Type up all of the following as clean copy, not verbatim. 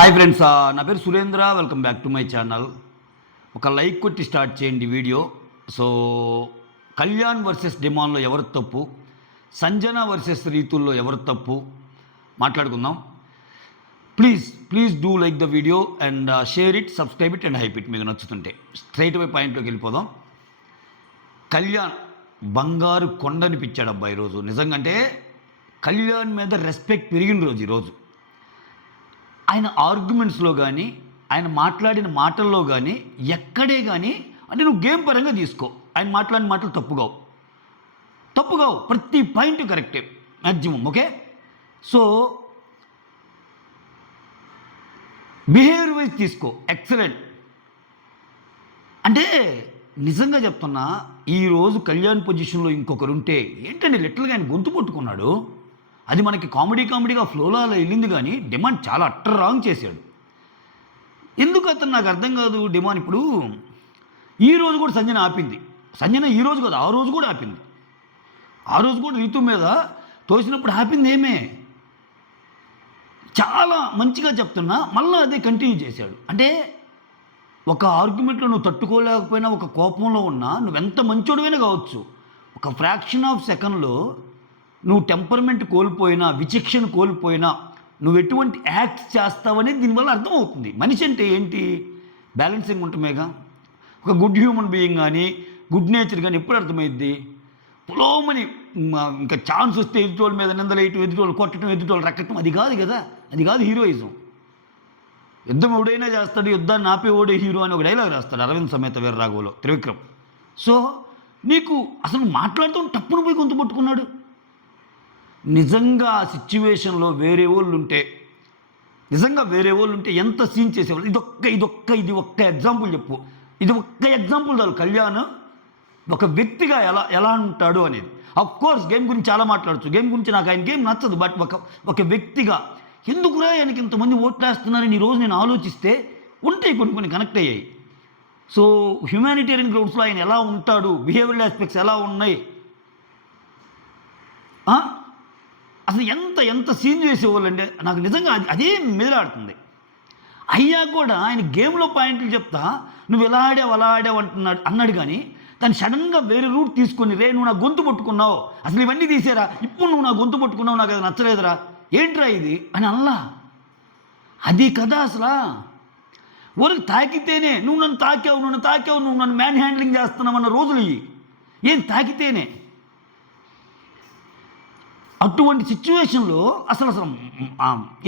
Hi friends, నా పేరు Surendra. Welcome back to my channel. ఒక లైక్ కొట్టి స్టార్ట్ చేయండి వీడియో. సో కళ్యాణ్ వర్సెస్ డిమాన్లో ఎవరు తప్పు, సంజన వర్సెస్ రీతుల్లో ఎవరు తప్పు మాట్లాడుకుందాం. Please do like the video and share it, subscribe it and hype it మీకు నచ్చుతుంటే. స్ట్రైట్ అవే పాయింట్లోకి వెళ్ళిపోదాం. కళ్యాణ్ బంగారు కొండనిపించాడు అబ్బా ఈరోజు. నిజంగా అంటే కళ్యాణ్ మీద రెస్పెక్ట్ పెరిగిన రోజు ఈరోజు. ఆయన ఆర్గ్యుమెంట్స్లో కానీ, ఆయన మాట్లాడిన మాటల్లో కానీ, ఎక్కడే కానీ, అంటే నువ్వు గేమ్ పరంగా తీసుకో, ఆయన మాట్లాడిన మాటలు తప్పుగావు, ప్రతి పాయింట్ కరెక్టే maximum. Okay, so behaviour wise తీసుకో, ఎక్సలెంట్. అంటే నిజంగా చెప్తున్నా, ఈరోజు కళ్యాణ్ పొజిషన్లో ఇంకొకరు ఉంటే ఏంటంటే లిటిల్గా ఆయన గొంతు పట్టుకున్నాడు. అది మనకి కామెడీగా ఫ్లోలో అలా వెళ్ళింది, కానీ డిమాండ్ చాలా అట్టర్ రాంగ్ చేశాడు. ఎందుకు అతను నాకు అర్థం కాదు. డిమాండ్ ఇప్పుడు ఈరోజు కూడా సంజన ఈరోజు కాదు, ఆ రోజు కూడా ఆపింది. ఆ రోజు కూడా రీతు మీద తోసినప్పుడు ఆపింది ఏమే. చాలా మంచిగా చెప్తున్నా, మళ్ళీ అదే కంటిన్యూ చేశాడు. అంటే ఒక ఆర్గ్యుమెంట్లో నువ్వు తట్టుకోలేకపోయినా, ఒక కోపంలో ఉన్నా, నువ్వెంత మంచోడువైనా కావచ్చు, ఒక ఫ్రాక్షన్ ఆఫ్ సెకండ్లో నువ్వు టెంపర్మెంట్ కోల్పోయినా, విచక్షణ కోల్పోయినా, నువ్వు ఎటువంటి యాక్ట్ చేస్తావనేది దీనివల్ల అర్థమవుతుంది. మనిషి అంటే ఏంటి, బ్యాలెన్సింగ్ ఉంటమేగా. ఒక గుడ్ హ్యూమన్ బీయింగ్ కానీ, గుడ్ నేచర్ కానీ ఎప్పుడు అర్థమైద్ది. పొలోమని ఇంకా ఛాన్స్ వస్తే ఎదుటోళ్ళ మీద నిందలేయటం, ఎదుటోళ్ళు కొట్టడం, ఎదుటోళ్ళు రక్కటం, అది కాదు కదా, అది కాదు హీరోయిజం. యుద్ధం ఎవడైనా చేస్తాడు, యుద్ధాన్ని ఆపే ఓడే హీరో అని ఒక డైలాగ్ రాస్తాడు అరవింద్ సమేత వీరరాఘవలో, త్రివిక్రమ్. సో నీకు అసలు మాట్లాడుతూ టప్పును పోయి గొంతు పట్టుకున్నాడు. నిజంగా ఆ సిచ్యువేషన్లో వేరే వాళ్ళు ఉంటే ఎంత సీన్ చేసేవాళ్ళు. ఇది ఒక్క ఎగ్జాంపుల్ చెప్పు, ఇది ఒక్క ఎగ్జాంపుల్ చాలు కళ్యాణ్ ఒక వ్యక్తిగా ఎలా ఉంటాడు అనేది. అఫ్కోర్స్ గేమ్ గురించి చాలా మాట్లాడచ్చు, గేమ్ గురించి నాకు ఆయన గేమ్ నచ్చదు, బట్ ఒక వ్యక్తిగా ఎందుకురా ఆయనకి ఇంతమంది ఓట్లేస్తున్నారని ఈరోజు నేను ఆలోచిస్తే ఉంటాయి, కొన్ని కనెక్ట్ అయ్యాయి. సో హ్యుమానిటేరియన్ గ్రౌండ్స్లో ఆయన ఎలా ఉంటాడు, బిహేవియరల్ ఆస్పెక్ట్స్ ఎలా ఉన్నాయి, అసలు ఎంత సీన్ చేసేవాళ్ళు అంటే నాకు నిజంగా అదే మెదలాడుతుంది. అయ్యా కూడా ఆయన గేమ్లో పాయింట్లు చెప్తా, నువ్వు ఎలా ఆడావు అన్నాడు, కానీ దాన్ని సడన్గా వేరే రూట్ తీసుకొని, రే నువ్వు నా గొంతు పట్టుకున్నావు, అసలు ఇవన్నీ తీసేరా, ఇప్పుడు నువ్వు నా గొంతు పట్టుకున్నావు, నాకు అది నచ్చలేదురా, ఏంట్రా ఇది అని అల్లా. అది కదా అసలు ఊరికి తాకితేనే నువ్వు నన్ను తాకావు, నువ్వు నన్ను మ్యాన్ హ్యాండ్లింగ్ చేస్తున్నావు అన్న రోజులు ఇవి. ఏం తాకితేనే అటువంటి సిచ్యువేషన్లో అసలు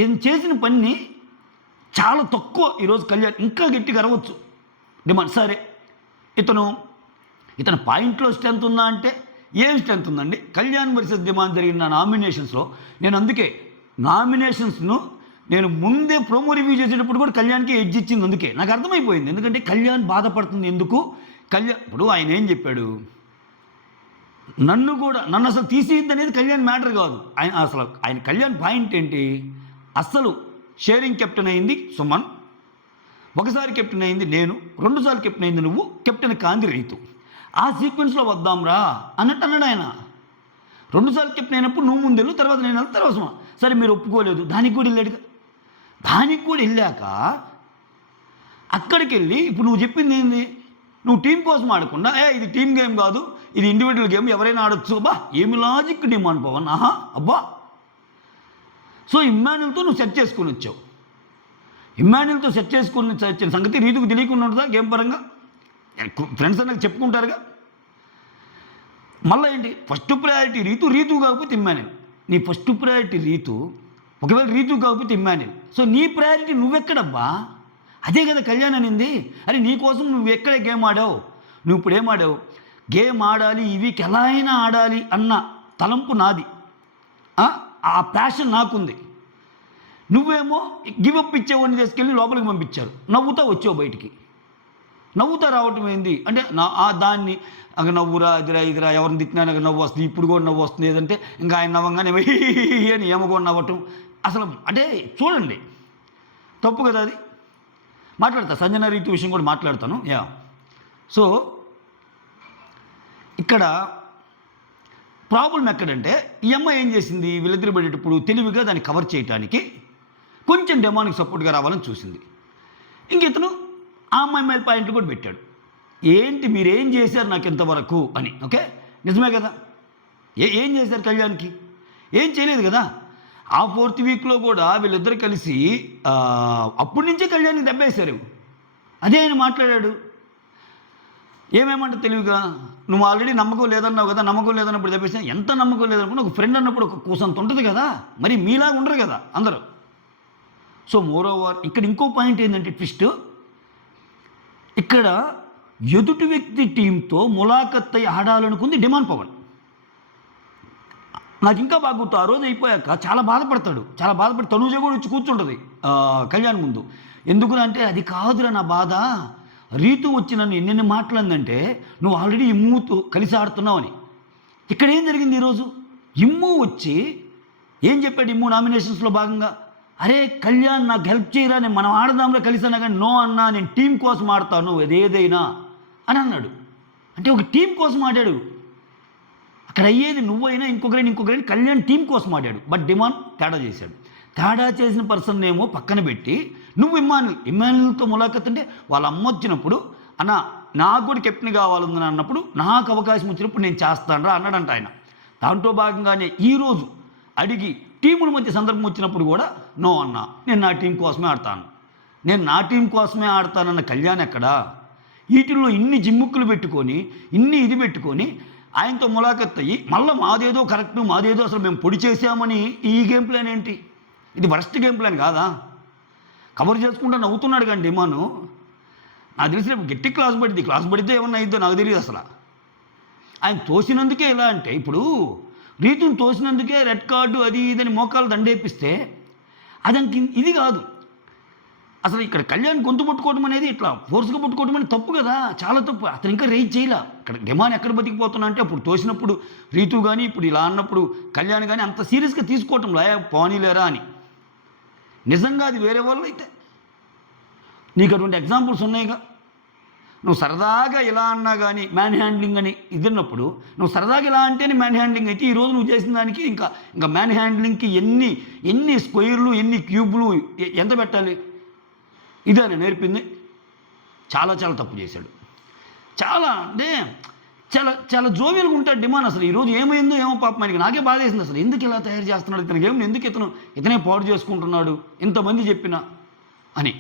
ఏం చేసిన పని చాలా తక్కువ. ఈరోజు కళ్యాణ్ ఇంకా గట్టిగా అరవచ్చు. డిమాండ్ సరే, ఇతను పాయింట్లో స్ట్రెంత్ ఉందా అంటే ఏం స్ట్రెంత్ ఉందండి. కళ్యాణ్ వర్సెస్ డిమాండ్ జరిగిన నామినేషన్స్లో నేను అందుకే నామినేషన్స్ను నేను ముందే ప్రోమో రివ్యూ చేసేటప్పుడు కూడా కళ్యాణ్కి ఎడ్జ్ ఇచ్చింది. అందుకే నాకు అర్థమైపోయింది, ఎందుకంటే కళ్యాణ్ బాధపడుతుంది ఎందుకు. ఇప్పుడు ఆయన ఏం చెప్పాడు, నన్ను అసలు తీసేయద్దు అనేది కళ్యాణ్ మ్యాటర్ కాదు. ఆయన కళ్యాణ్ పాయింట్ ఏంటి, అసలు షేరింగ్ కెప్టెన్ అయింది సుమన్, ఒకసారి కెప్టెన్ అయింది నేను, 2 సార్లు కెప్టెన్ అయింది నువ్వు, కెప్టెన్ కాంది రీతు. ఆ సీక్వెన్స్లో వద్దాంరా అన్నట్టు అన్నాడు ఆయన. 2 సార్లు కెప్టెన్ అయినప్పుడు నువ్వు ముందెళ్ళు, తర్వాత నేను వెళ్తా, తర్వాత సరే మీరు ఒప్పుకోలేదు, దానికి కూడా వెళ్ళాడుగా. దానికి కూడా వెళ్ళాక అక్కడికి వెళ్ళి ఇప్పుడు నువ్వు చెప్పింది ఏంది, నువ్వు టీం కోసం ఆడకుండా ఇది టీం గేమ్ కాదు, ఇది ఇండివిజువల్ గేమ్, ఎవరైనా ఆడొచ్చు. అబ్బా ఏమి లాజిక్ డిమాండ్ పవన్, అబ్బా. సో ఇమ్మాన్యుల్తో నువ్వు సెట్ చేసుకుని వచ్చావు. ఇమ్మాన్యుల్తో సెట్ చేసుకుని వచ్చిన సంగతి రీతుకు తెలియకుండా ఉంటుందా గేమ్ పరంగా? ఫ్రెండ్స్ అన్నది చెప్పుకుంటారుగా. మళ్ళీ ఏంటి, ఫస్ట్ ప్రయారిటీ రీతు కాకపోతే ఇమ్మాన్యుల్. నీ ఫస్ట్ ప్రయారిటీ రీతు, ఒకవేళ రీతు కాకపోతే ఇమ్మాన్యుల్. సో నీ ప్రయారిటీ నువ్వెక్కడబ్బా? అదే కదా కళ్యాణ్ అనింది. అరే నీకోసం నువ్వు ఎక్కడే గేమ్ ఆడావు, నువ్వు ఇప్పుడు ఏం ఆడావు, గేమ్ ఆడాలి, ఈ వీక్ ఎలా అయినా ఆడాలి అన్న తలంపు నాది, ఆ ప్యాషన్ నాకుంది. నువ్వేమో గివప్ ఇచ్చేవాడిని తీసుకెళ్ళి లోపలికి పంపించారు, నవ్వుతా వచ్చావు బయటికి. నవ్వుతా రావటం ఏంది అంటే దాన్ని నవ్వురా ఇదిరా ఎవరిని తిట్టినా నాకు నవ్వు వస్తుంది, ఇప్పుడు కూడా నవ్వు వస్తుంది. ఏదంటే ఇంకా ఆయన నవ్వంగానే అని ఏమో కూడా నవ్వటం. అసలు అంటే చూడండి, తప్పు కదా అది. మాట్లాడతా సంజన రీతి విషయం కూడా మాట్లాడతాను. సో ఇక్కడ ప్రాబ్లం ఎక్కడంటే, ఈ అమ్మాయి ఏం చేసింది, వీళ్ళిద్దరు పడేటప్పుడు తెలివిగా దాన్ని కవర్ చేయడానికి కొంచెం డెమాన్కి సపోర్ట్గా రావాలని చూసింది. ఇంక ఇతను ఆ అమ్మాయి మీద పాయింట్లు కూడా పెట్టాడు. ఏంటి మీరేం చేశారు నాకు ఇంతవరకు అని. ఓకే, నిజమే కదా, ఏం చేశారు కళ్యాణ్కి? ఏం చేయలేదు కదా. ఆ 4th వీక్లో కూడా వీళ్ళిద్దరు కలిసి అప్పటి నుంచే కళ్యాణ్కి దెబ్బేశారు. అదే ఆయన మాట్లాడాడు. ఏమేమంటే తెలివిగా, నువ్వు ఆల్రెడీ నమ్మకం లేదన్నావు కదా, నమ్మకం లేదన్నప్పుడు దెబ్బేసా. ఎంత నమ్మకం లేదనుకున్నా ఒక ఫ్రెండ్ అన్నప్పుడు ఒక కూసంత ఉంటుంది కదా, మరి మీలాగా ఉండరు కదా అందరూ. సో మోరోవర్ ఇక్కడ ఇంకో పాయింట్ ఏంటంటే ట్విస్ట్, ఇక్కడ ఎదుటి వ్యక్తి టీంతో ములాఖత్ అయి ఆడాలనుకుంది డిమాండ్ పవన్. నాకు ఇంకా బాగా గుర్తు, ఆ రోజు అయిపోయాక చాలా బాధపడతాడు. చాలా బాధపడి తనూజ కూడా వచ్చి కూర్చుంటుంది కళ్యాణ్ ముందు. ఎందుకునంటే అది కాదురా నా బాధ, రీతు వచ్చి నన్ను ఎన్నెన్ని మాట్లాడిందంటే నువ్వు ఆల్రెడీ ఇమ్ముతో కలిసి ఆడుతున్నావు అని. ఇక్కడ ఏం జరిగింది ఈరోజు, ఇమ్ము వచ్చి ఏం చెప్పాడు ఇమ్ము నామినేషన్స్లో భాగంగా, అరే కళ్యాణ్ నాకు హెల్ప్ చేయరా, నేను మనం ఆడదాంలో కలిసి అన్నా కానీ నో అన్నా, నేను టీం కోసం ఆడతాను అదేదైనా అని అన్నాడు. అంటే ఒక టీం కోసం ఆడాడు. అక్కడ అయ్యేది నువ్వైనా ఇంకొకరైనా కళ్యాణ్ టీం కోసం ఆడాడు. బట్ డిమాండ్ తేడా చేశాడు. తేడా చేసిన పర్సన్ ఏమో పక్కన పెట్టి నువ్వు ఇమ్మాన్యుల్తో ములాఖత్ అంటే వాళ్ళ అమ్మ వచ్చినప్పుడు అన్న నాకు కూడా కెప్టెన్ కావాలని అన్నప్పుడు నాకు అవకాశం వచ్చినప్పుడు నేను చేస్తాను రా అన్నాడంట ఆయన. దాంట్లో భాగంగానే ఈరోజు అడిగి టీముల మధ్య సందర్భం వచ్చినప్పుడు కూడా నో అన్నా, నేను నా టీం కోసమే ఆడతాను, నేను నా టీం కోసమే ఆడతానన్న కళ్యాణ్ ఎక్కడా? వీటిల్లో ఇన్ని జిమ్ముక్కులు పెట్టుకొని ఇన్ని ఇది పెట్టుకొని ఆయనతో ములాఖత్ అయ్యి మళ్ళీ మాదేదో కరెక్ట్, మాదేదో అసలు మేము పొడి చేసామని ఈ గేమ్ ప్లాన్ ఏంటి? ఇది వరస్ట్ గేమ్ ప్లాన్ కాదా? కవర్ చేసుకుంటూ నవ్వుతున్నాడు కానీ డిమాను. నాకు తెలిసి గట్టి క్లాస్ పడితే ఏమన్నా అయిద్దో నాకు తెలియదు అసలు. ఆయన తోసినందుకే ఇలా అంటే, ఇప్పుడు రీతుని తోసినందుకే రెడ్ కార్డు అది ఇదని మోకాలు దండేపిస్తే అదంత ఇది కాదు అసలు. ఇక్కడ కళ్యాణ్ గొంతు పట్టుకోవడం అనేది ఇట్లా ఫోర్స్గా పట్టుకోవడం అనేది తప్పు కదా, చాలా తప్పు. అతను ఇంకా రేజ్ చేయలే. ఇక్కడ డిమాండ్ ఎక్కడ బతికిపోతున్నా అంటే అప్పుడు తోసినప్పుడు రీతు కానీ ఇప్పుడు ఇలా అన్నప్పుడు కళ్యాణ్ కానీ అంత సీరియస్గా తీసుకోవటం పోనీలేరా అని. నిజంగా అది వేరే వాళ్ళు అయితే నీకు అటువంటి ఎగ్జాంపుల్స్ ఉన్నాయిగా. నువ్వు సరదాగా ఇలా అన్నా కానీ మ్యాన్ హ్యాండ్లింగ్ అని ఇదిన్నప్పుడు, నువ్వు సరదాగా ఇలా అంటేనే మ్యాన్ హ్యాండ్లింగ్ అయితే ఈరోజు నువ్వు చేసిన దానికి ఇంకా మ్యాన్ హ్యాండ్లింగ్కి ఎన్ని స్క్వేర్లు ఎన్ని క్యూబ్లు ఎంత పెట్టాలి? ఇదే నేర్పింది. చాలా చాలా తప్పు చేశాడు. చాలా అంటే చాలా జోవియల్గా ఉంటాడు డిమాండ్. అసలు ఈరోజు ఏమైందో ఏమో పాపం మనకి నాకే బాధ వేసింది. అసలు ఎందుకు ఇలా తయారు చేస్తున్నాడు ఇతనికి, ఏమి ఎందుకు ఇతనే పాడు చేసుకుంటున్నాడు ఇంతమంది చెప్పినా అని.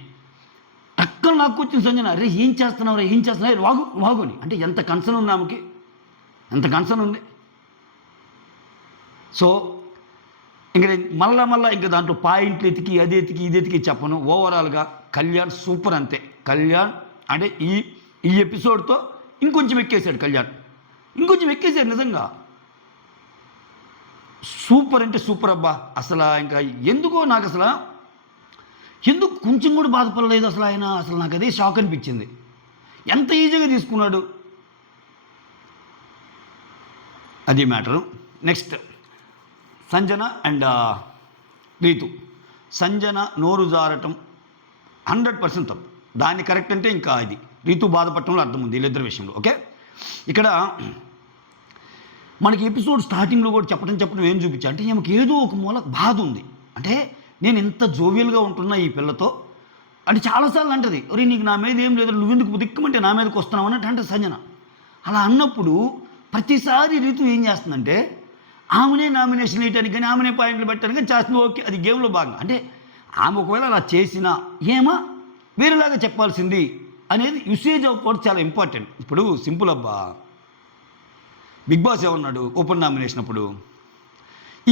టక్కన నాకు వచ్చింది సంజన, అరే ఏం చేస్తున్నావు వాగుని అంటే ఎంత కన్సర్న్ ఉంది ఆమెకి, ఎంత కన్సర్న్ ఉంది. సో ఇంక మళ్ళా ఇంకా దాంట్లో పాయింట్లు ఎతికి అది ఎతికి ఇది ఎతికి చెప్పను. ఓవరాల్గా కళ్యాణ్ సూపర్ అంతే. కళ్యాణ్ అంటే ఈ ఎపిసోడ్తో ఇంకొంచెం ఎక్కేశాడు కళ్యాణ్, ఇంకొంచెం ఎక్కేశాడు నిజంగా. సూపర్ అంటే సూపర్ అబ్బా. అసలు ఇంకా ఎందుకో నాకు అసలు ఎందుకు కొంచెం కూడా బాధపడలేదు అసలు ఆయన. అసలు నాకు అదే షాక్ అనిపించింది, ఎంత ఈజీగా తీసుకున్నాడు. అది matter. Next Sanjana and Ritu. Sanjana నోరు జారటం 100% తప్పు. దాన్ని కరెక్ట్ అంటే ఇంకా ఇది రీతు బాధపడటంలో అర్థం ఉంది వీళ్ళిద్దరి విషయంలో. ఓకే, ఇక్కడ మనకి ఎపిసోడ్ స్టార్టింగ్లో కూడా చెప్పడం ఏం చూపించా అంటే ఈమెకి ఏదో ఒక మూల బాధ ఉంది. అంటే నేను ఎంత జోవియల్గా ఉంటున్నా ఈ పిల్లతో అంటే చాలాసార్లు అంటది, ఒరే నీకు నా మీద ఏం లేదు, నువ్వెందుకు దిక్కుమంటే నా మీదకి వస్తున్నావు అన్నట్టు అంటే సంజన. అలా అన్నప్పుడు ప్రతిసారి రీతు ఏం చేస్తుందంటే ఆమెనే నామినేషన్ వేయటానికి కానీ ఆమెనే పాయింట్లు పెట్టడానికి కానీ చేస్తుంది. ఓకే, అది గేమ్లో భాగం. అంటే ఆమె ఒకవేళ అలా చేసినా ఏమా వేరేలాగా చెప్పాల్సింది అనేది యూసేజ్ ఆఫ్ వర్డ్స్ చాలా ఇంపార్టెంట్. ఇప్పుడు సింపుల్ అబ్బా, బిగ్ బాస్ ఏమన్నాడు ఓపెన్ నామినేషన్ అప్పుడు,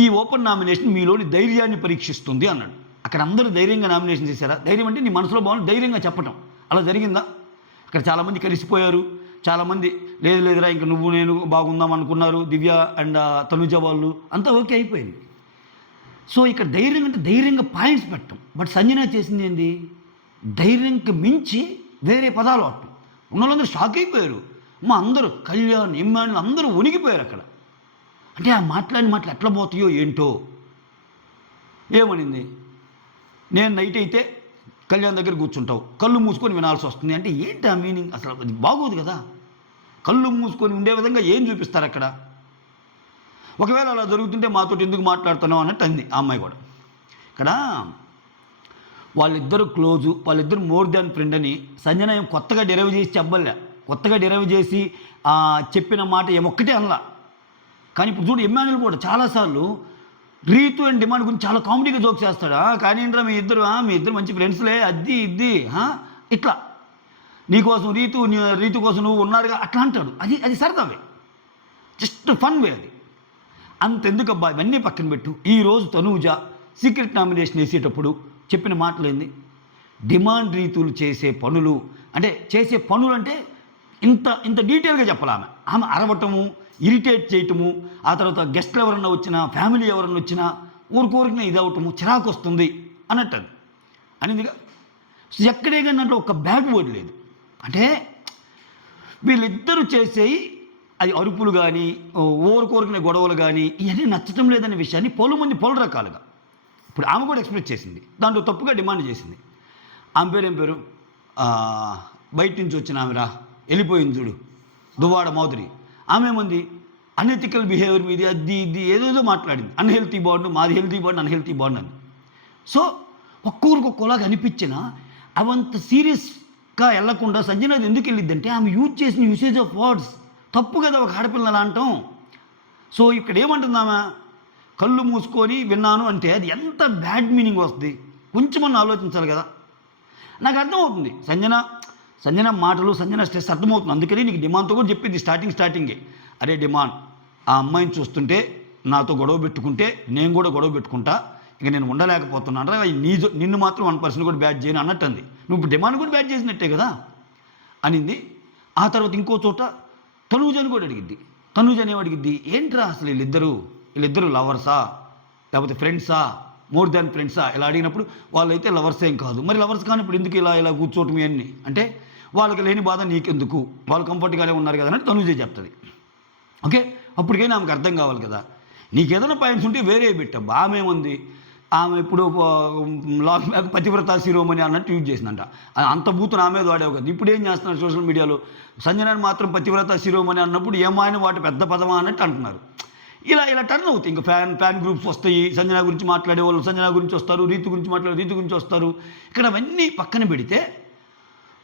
ఈ ఓపెన్ నామినేషన్ మీలోని ధైర్యాన్ని పరీక్షిస్తుంది అన్నాడు. అక్కడ అందరూ ధైర్యంగా నామినేషన్ చేశారా? ధైర్యం అంటే నీ మనసులో బాగుంది ధైర్యంగా చెప్పటం, అలా జరిగిందా? అక్కడ చాలామంది కలిసిపోయారు, చాలామంది లేదురా ఇంక నువ్వు నేను బాగుందాం అనుకున్నారు, దివ్య అండ్ తనుజ వాళ్ళు అంతా ఓకే అయిపోయింది. సో ఇక్కడ ధైర్యం అంటే ధైర్యంగా పాయింట్స్ పెట్టడం. బట్ సంజన చేసింది ఏంది, ధైర్యంకి మించి వేరే పదాలు వాడటం. ఉన్న వాళ్ళందరూ షాక్ అయిపోయారు. అందరూ కళ్యాణ్ ఇమ్మాన్యుల్ అందరూ వణిగిపోయారు అక్కడ. అంటే ఆ మాటలు ఎట్లా పోతాయో ఏంటో. ఏమనింది, నేను నైట్ అయితే కళ్యాణ్ దగ్గర కూర్చుంటావు, కళ్ళు మూసుకొని వినాల్సి వస్తుంది అంటే ఏంటి ఆ మీనింగ్? అసలు అది బాగోదు కదా. కళ్ళు మూసుకొని ఉండే విధంగా ఏం చూపిస్తారు అక్కడ? ఒకవేళ అలా జరుగుతుంటే మాతో ఎందుకు మాట్లాడుతున్నావు అన్నట్టు అంది ఆ అమ్మాయి కూడా. ఇక్కడ వాళ్ళిద్దరు క్లోజు, వాళ్ళిద్దరు మోర్ దాన్ ఫ్రెండ్ అని సంజన ఏం కొత్తగా డెరైవ్ చేసి చెప్పలే. కొత్తగా డెరైవ్ చేసి చెప్పిన మాట ఏమొక్కటే అనలా. కానీ ఇప్పుడు చూడు ఎమ్మాన్యుల్ కూడా చాలాసార్లు రీతు అండ్ డిమాండ్ గురించి చాలా కామెడీగా జోక్స్ చేస్తాడా. కానీ ఏంట్రా మీ ఇద్దరు మంచి ఫ్రెండ్స్లే, అది ఇది ఇట్లా నీకోసం రీతు కోసం నువ్వు ఉన్నారుగా అట్లా అంటాడు. అది సరదావే, జస్ట్ ఫన్ వే అది. అంతెందుకబ్బా ఇవన్నీ పక్కన పెట్టు. ఈరోజు తనూజ సీక్రెట్ నామినేషన్ వేసేటప్పుడు చెప్పిన మాటలేంది, డిమాండ్ రీతులు చేసే పనులు అంటే ఇంత డీటెయిల్గా చెప్పాలి. ఆమె అరవటము, ఇరిటేట్ చేయటము, ఆ తర్వాత గెస్ట్లు ఎవరన్నా వచ్చినా, ఫ్యామిలీ ఎవరన్నా వచ్చినా ఊరికోరికిన ఇది అవటము, చిరాకు వస్తుంది అన్నట్టు అది అనిందిగా. ఎక్కడే కానీ దాంట్లో ఒక బ్యాడ్ వర్డ్ లేదు. అంటే వీళ్ళిద్దరూ చేసేవి అది అరుపులు కానీ, ఊరికోరికిన గొడవలు కానీ ఇవన్నీ నచ్చటం లేదనే విషయాన్ని పలు రకాలుగా ఇప్పుడు ఆమె కూడా ఎక్స్ప్రెస్ చేసింది. దాంట్లో తప్పుగా డిమాండ్ చేసింది. ఆమె ఏం పేరు బయట నుంచి వచ్చిన ఆమెరా వెళ్ళిపోయింది చూడు, దువ్వాడ మాధురి. ఆమె ఏమంది అన్ఎథికల్ బిహేవియర్ మీద అది ఇది ఏదేదో మాట్లాడింది. అన్హెల్తీ బాండ్, మాది హెల్తీ బాండ్, అన్హెల్తీ బాండ్ అని. సో ఒక్కొక్కలాగా అనిపించినా అవంత సీరియస్గా వెళ్లకుండా సంజనాది ఎందుకు వెళ్ళిద్దంటే ఆమె చేసిన యూసేజ్ ఆఫ్ వర్డ్స్ తప్పు కదా ఒక ఆడపిల్లలు అంటాం. సో ఇక్కడ ఏమంటుంది ఆమె, కళ్ళు మూసుకొని విన్నాను అంటే అది ఎంత బ్యాడ్ మీనింగ్ వస్తుంది కొంచెం మనం ఆలోచించాలి కదా. నాకు అర్థమవుతుంది సంజన మాటలు, సంజన స్ట్రెస్ అర్థమవుతుంది. అందుకని నీకు డిమాండ్తో కూడా చెప్పింది స్టార్టింగే, అరే డిమాండ్ ఆ అమ్మాయిని చూస్తుంటే నాతో గొడవ పెట్టుకుంటే నేను కూడా గొడవ పెట్టుకుంటా, ఇక నేను ఉండలేకపోతున్నాను, నిన్ను మాత్రం 1% కూడా బ్యాడ్ చేయను అన్నట్టు అంది. నువ్వు డిమాండ్ కూడా బ్యాడ్ చేసినట్టే కదా అనింది. ఆ తర్వాత ఇంకో చోట తనూజని కూడా అడిగిద్ది. తనూజని ఏమడిగిద్ది, ఏంట్రా అసలు వీళ్ళిద్దరు లవర్సా లేకపోతే ఫ్రెండ్సా, మోర్ దాన్ ఫ్రెండ్సా ఇలా అడిగినప్పుడు వాళ్ళైతే లవర్స్ ఏం కాదు. మరి లవర్స్ కానిప్పుడు ఎందుకు ఇలా కూర్చోవటం ఇవన్నీ అంటే వాళ్ళకి లేని బాధ నీకెందుకు, వాళ్ళు కంఫర్ట్గానే ఉన్నారు కదా అని తనూజే చెప్తుంది. ఓకే, అప్పటికైనా ఆమెకు అర్థం కావాలి కదా. నీకు ఏదైనా పాయింట్స్ ఉంటే వేరే పెట్టబ్బా. ఆమె ఏముంది, ఆమె ఇప్పుడు లాంగ్ బ్యాక్ పతివ్రత శిరోమణి అన్నట్టు యూజ్ చేసిందంట. అంత బూతును ఆమె వాడేవు కదా. ఇప్పుడు ఏం చేస్తున్నారు సోషల్ మీడియాలో, సంజనాన్ని మాత్రం పతివ్రత శిరోమణి అన్నప్పుడు ఏమాయన వాటి పెద్ద పదమా అన్నట్టు అంటున్నారు. ఇలా టర్న్ అవుతాయి. ఇంకా ఫ్యాన్ గ్రూప్స్ వస్తాయి, సంజన గురించి మాట్లాడే వాళ్ళు సంజన గురించి వస్తారు, రీతు గురించి మాట్లాడే రీతు గురించి వస్తారు. ఇక్కడ అవన్నీ పక్కన పెడితే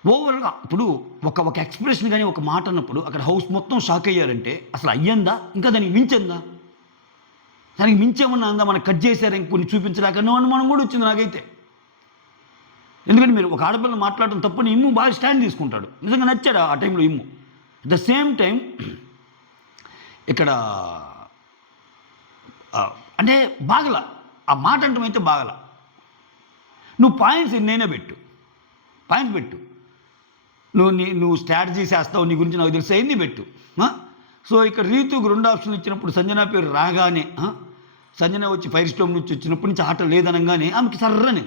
ఓవరాల్గా ఇప్పుడు ఒక ఎక్స్ప్రెషన్ కానీ ఒక మాట అన్నప్పుడు అక్కడ హౌస్ మొత్తం షాక్ అయ్యారంటే అసలు అయ్యిందా, ఇంకా దానికి మించిందా, దానికి మించేమన్నా అందా, మనకు కట్ చేశారు ఇంకొన్ని చూపించలేక మనం కూడా వచ్చింది నాకైతే. ఎందుకంటే మీరు ఒక ఆడపిల్ల మాట్లాడటం తప్పని ఇమ్ము బాగా స్టాండ్ తీసుకుంటాడు, నిజంగా నచ్చాడు ఆ టైంలో ఇమ్ము. అట్ ద సేమ్ టైం ఇక్కడ అంటే బాగల ఆ మాట అంటమైతే బాగల. నువ్వు పాయింట్స్ ఎన్నైనా పాయింట్స్ పెట్టు, నువ్వు స్ట్రాటజీస్ వేస్తావు, నీ గురించి నాకు తెలిసి అయింది పెట్టు. సో ఇక్కడ రీతుకు 2 ఆప్షన్లు ఇచ్చినప్పుడు సంజన పేరు రాగానే, సంజన వచ్చి ఫైర్ స్టోమ్ నుంచి వచ్చినప్పటి నుంచి ఆట లేదనగానే ఆమెకి సర్రని.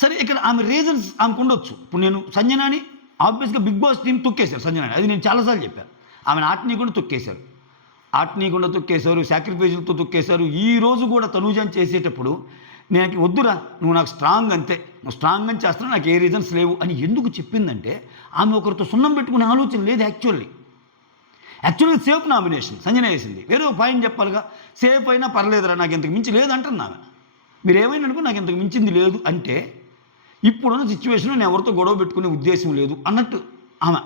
సరే ఇక్కడ ఆమె రీజన్స్ ఆమెకు ఉండొచ్చు. ఇప్పుడు నేను సంజనాని ఆబ్వియస్గా బిగ్ బాస్ టీం తొక్కేశారు సంజనాని, అది నేను చాలాసార్లు చెప్పాను. ఆమెను ఆటనీయకుండా తొక్కేశారు, సాక్రిఫైజులతో తొక్కేశారు. ఈ రోజు కూడా తనూజని చేసేటప్పుడు నేను వద్దురా నువ్వు నాకు స్ట్రాంగ్ అంతే, నువ్వు స్ట్రాంగ్ అని చేస్తున్నా, నాకు ఏ రీజన్స్ లేవు అని ఎందుకు చెప్పిందంటే ఆమె ఒకరితో సున్నం పెట్టుకునే ఆలోచన లేదు. యాక్చువల్లీ సేఫ్ నామినేషన్ సంజన వేసింది. వేరే పాయింట్ చెప్పాలిగా, సేఫ్ అయినా పర్లేదురా నాకు ఇంతకు మించి లేదు అంటుంది ఆమె. మీరు ఏమైనా అనుకో నాకు ఇంతకు మించింది లేదు అంటే ఇప్పుడున్న సిచ్యువేషన్ నేను ఎవరితో గొడవ పెట్టుకునే ఉద్దేశం లేదు అన్నట్టు ఆమె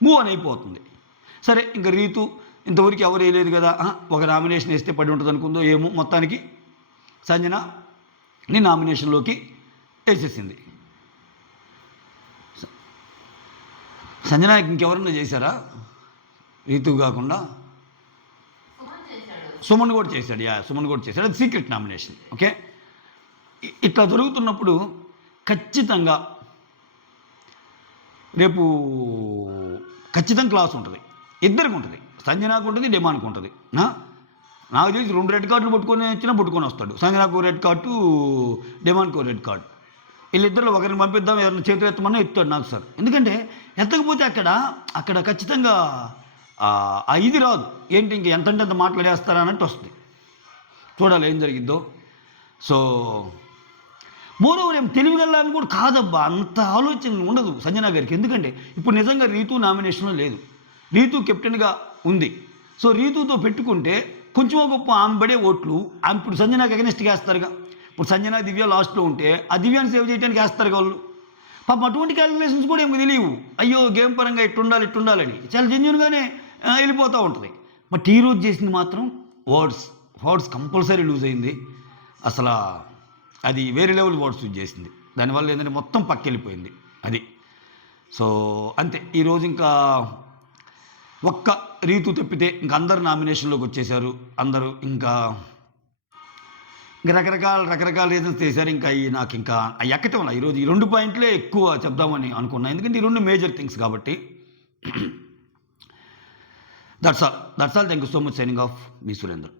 మూవ్ అని అయిపోతుంది. సరే ఇంకా రీతు ఇంతవరకు ఎవరు వేయలేదు కదా, ఒక నామినేషన్ వేస్తే పడి ఉంటుంది అనుకుందో ఏమో, మొత్తానికి సంజన నీ నామినేషన్లోకి వేసేసింది. సంజన ఇంకెవరన్నా చేశారా రీతు కాకుండా? సుమన్ కూడా చేశాడు. అది సీక్రెట్ నామినేషన్. ఓకే, ఇట్లా జరుగుతున్నప్పుడు ఖచ్చితంగా రేపు ఖచ్చితంగా క్లాస్ ఉంటుంది, ఇద్దరికి ఉంటుంది, సంజనాకు ఉంటుంది, డిమాండ్కి ఉంటుంది. నాకు తెలిసి 2 రెడ్ కార్డులు పట్టుకొని వస్తాడు. సంజనాకు రెడ్ కార్డు, డిమాండ్కు రెడ్ కార్డు. వీళ్ళిద్దరిలో ఒకరిని పంపిద్దాం, ఎవరిని చేతులు ఎత్తమన్నా ఎత్తాడు నాకు సార్. ఎందుకంటే ఎత్తకపోతే అక్కడ ఖచ్చితంగా ఇది రాదు. ఏంటి ఇంక ఎంతంటే అంత మాట్లాడేస్తారా అన్నట్టు వస్తుంది. చూడాలి ఏం జరిగిద్దో. సో మోరోవర్ ఏం తెలివిగలని కూడా కాదబ్బా, అంత ఆలోచన ఉండదు సంజన గారికి. ఎందుకంటే ఇప్పుడు నిజంగా రీతు నామినేషన్లో లేదు, రీతు కెప్టెన్గా ఉంది. సో రీతుతో పెట్టుకుంటే కొంచెం గొప్ప ఆమె పడే ఓట్లు ఆమె ఇప్పుడు సంజనాకి అగెనిస్ట్గా వేస్తారుగా. ఇప్పుడు సంజన దివ్య లాస్ట్లో ఉంటే ఆ దివ్యాన్ని సేవ్ చేయడానికి వేస్తారు వాళ్ళు. పాపం అటువంటి క్యాలిక్యులేషన్స్ కూడా ఏమి తెలియవు. అయ్యో గేమ్ పరంగా ఇట్టుండాలని చాలా జెన్యున్గానే వెళ్ళిపోతూ ఉంటుంది. బట్ ఈరోజు చేసింది మాత్రం వర్డ్స్ కంపల్సరీ లూజ్ అయింది. అసలు అది వేరే లెవెల్ వర్డ్స్ యూజ్ చేసింది. దానివల్ల ఏంటంటే మొత్తం పక్కెళ్ళిపోయింది అది. సో అంతే, ఈరోజు ఇంకా ఒక్క రీతు తప్పితే ఇంక అందరు నామినేషన్లోకి వచ్చేసారు. అందరూ ఇంకా రకరకాల రీజన్స్ చేశారు. ఇంకా నాకు ఇంకా ఎక్కటం ఈరోజు ఈ 2 పాయింట్లే ఎక్కువ చెప్దామని అనుకున్నా, ఎందుకంటే ఈ 2 మేజర్ థింగ్స్ కాబట్టి. That's all. Thank you so much. Signing off, me Surendra.